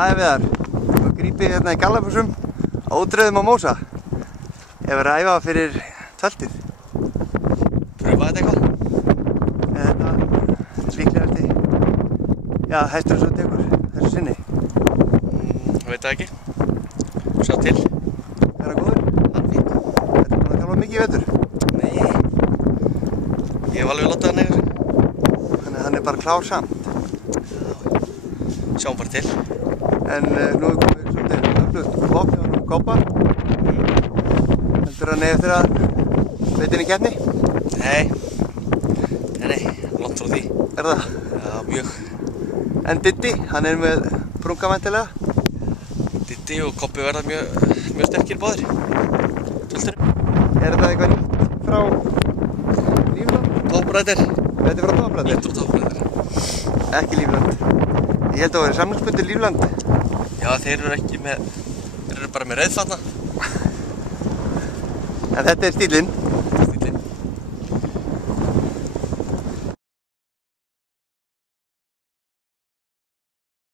Jæja Viðar, þú grípið hérna í gallabuxum, ódröðum á Mósa. Ég verið að æfa fyrir tveldið. Pröfa þetta eitthvað? Þetta líklega eftir, já, hesturinn svo tekur þessu sinni. Veit það ekki. Sjá til. Er það góður? Hann fín. Þetta er búin að þjálfa mikið í vetur. Nei. Ég hef alveg látað hann eitthvað sinni. Þannig að hann er bara klár samt. Sjáum bara til. En nú er komið svolítið öflugt vopn hjá honum Kobba. Heldur hann eftir að veit henni keppni? Nei, langt frá því. Er það? Já, mjög. En Diddi, hann er með brunga væntanlega. Diddi og Kobbi verða mjög sterkir báðir. Töldurum. Er þetta eitthvað nýtt frá Lífland? Topræðir. Þetta er frá Topræðir? Léttur og topræðir. Ekki Lífland. Ég held að það væri samlingsbundir Lífland. Já, þeir eru ekki með, þeir eru bara með reiðfatna. En þetta er stílinn.